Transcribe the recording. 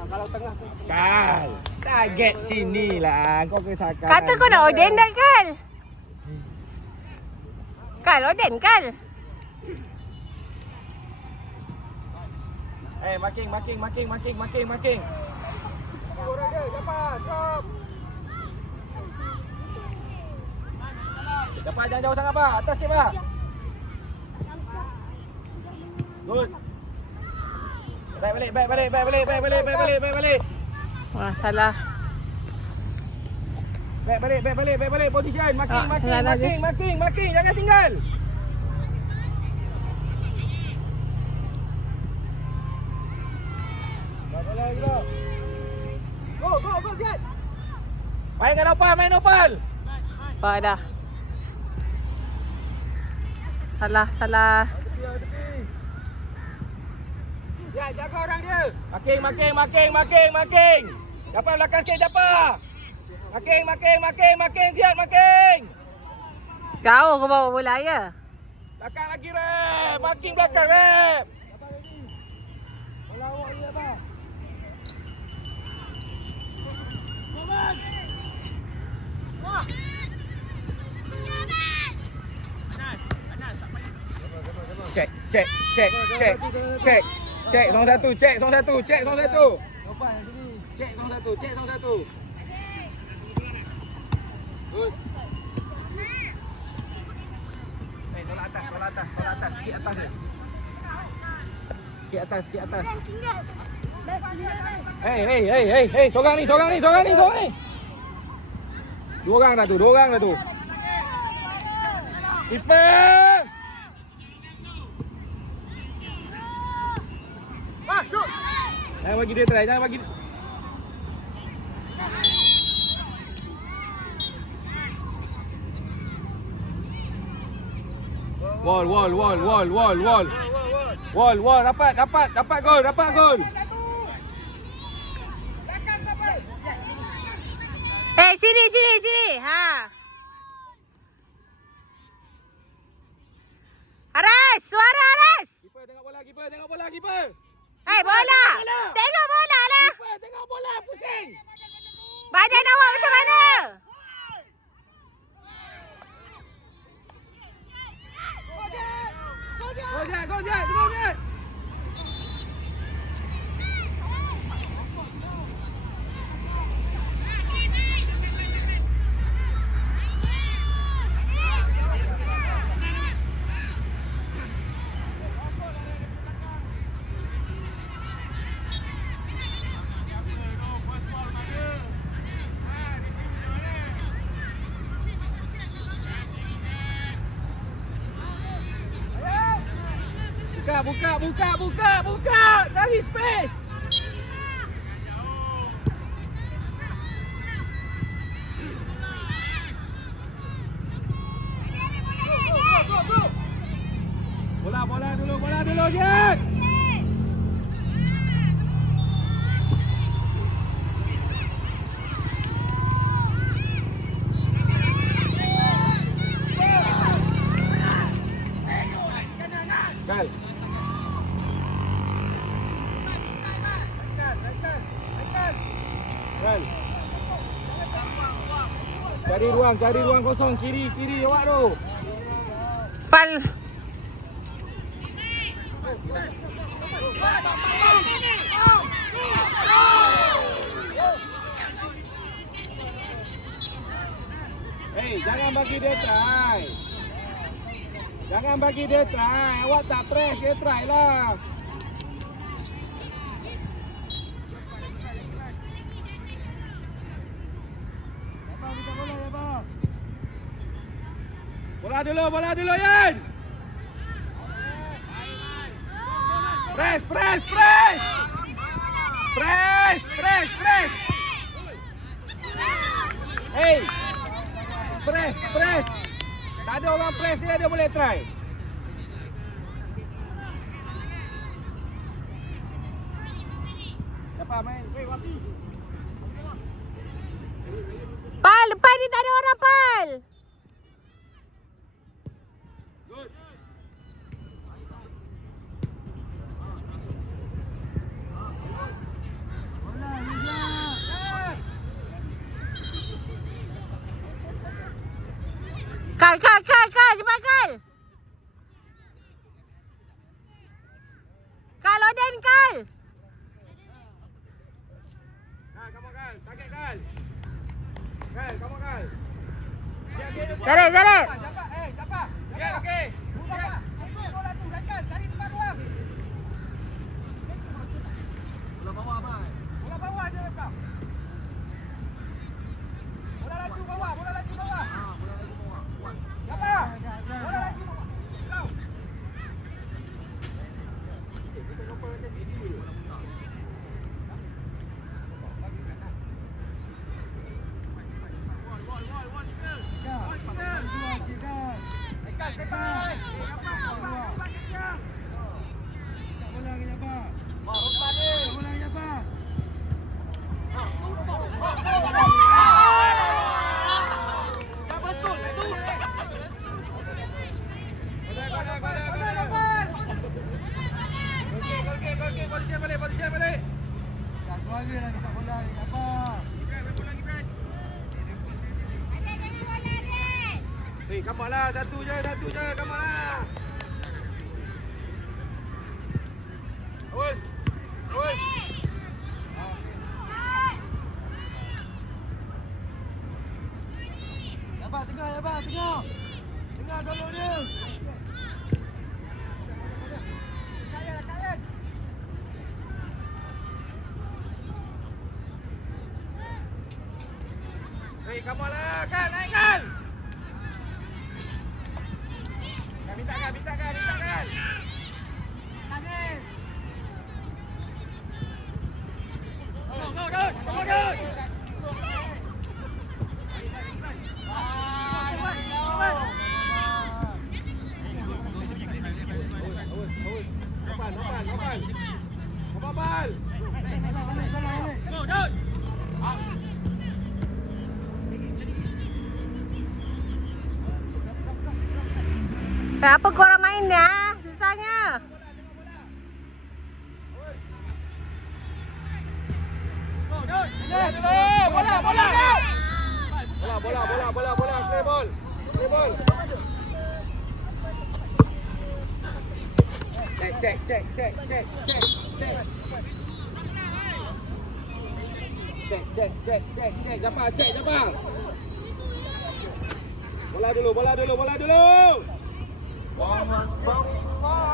Kalau tengah Kal, target sini lah. Kau kesahkan. Kata kau nak Oden dah, Kal? Kal, Oden, Kal. Making. Orang dia, dapat, stop. Dapat, jangan jauh sangat, Pak. Atas sikit, Pak. Good. Baik balik. Wah, salah. Baik balik. Position. Making. Jangan tinggal. Go, Ziad. Main opal. Apa dah? Salah. Ya, jaga orang dia. Making. Dapat belakang sikit, dapat. Making, Ziad, making. Jauh kau bawa bola, ya? Belakang lagi, rep. Making belakang, rep. Bola awak ni, apa? Cek 01. Cek 01. Cek 01. Good. Tolak atas. Sikit atas je. Sikit atas. Hey. Sorang ni. Dua orang dah tu. Keeper. Masuk. Jangan bagi dia try, Wall. Dapat gol. Sini. Ha. Aras, suara Aras. Keeper tengok bola. Hey, bola. Tengok bola lah. Keeper tengok bola, pusing. Badan awak macam mana? Go, Ziad. Buka. Cari space. Go. Bola dulu, Jan. Kal. Cari ruang kosong kiri awak tu. Fal. Hey, jangan bagi dia try. Awak tak press, dia try lah. Bola dulu, Yan. Press. Hey. Press. Tak ada orang press dia boleh try. Dapat main. Wei, Wati. Pal, depan ni tak ada orang, Pal. Good. Kal, cepat Kal. Kal, Odin Kal. Come on, Kal. Target, Kal. Kal, come on, Kal. Zarif. Siapa? Okey. Bola tu, Kal. Cari tempat ruang. Bola bawah, Abang. Bola bawah je, kau. Bola laju bawah. Bola laju bawah. Siapa? Bola laju bawah. Kau. Posisi balik. Tak suara lagi tak bola ni apa? Come on lah, satu je, come on lah. Awal. Abang tengah. Tengah tolong dia. Come on lah, Kal, naik Kal. Minta Kal. Go, Dut. Bal. Go, Dut. Apa korang main ni susahnya. Bola. Play ball. Cek. Jabang. Bola dulu.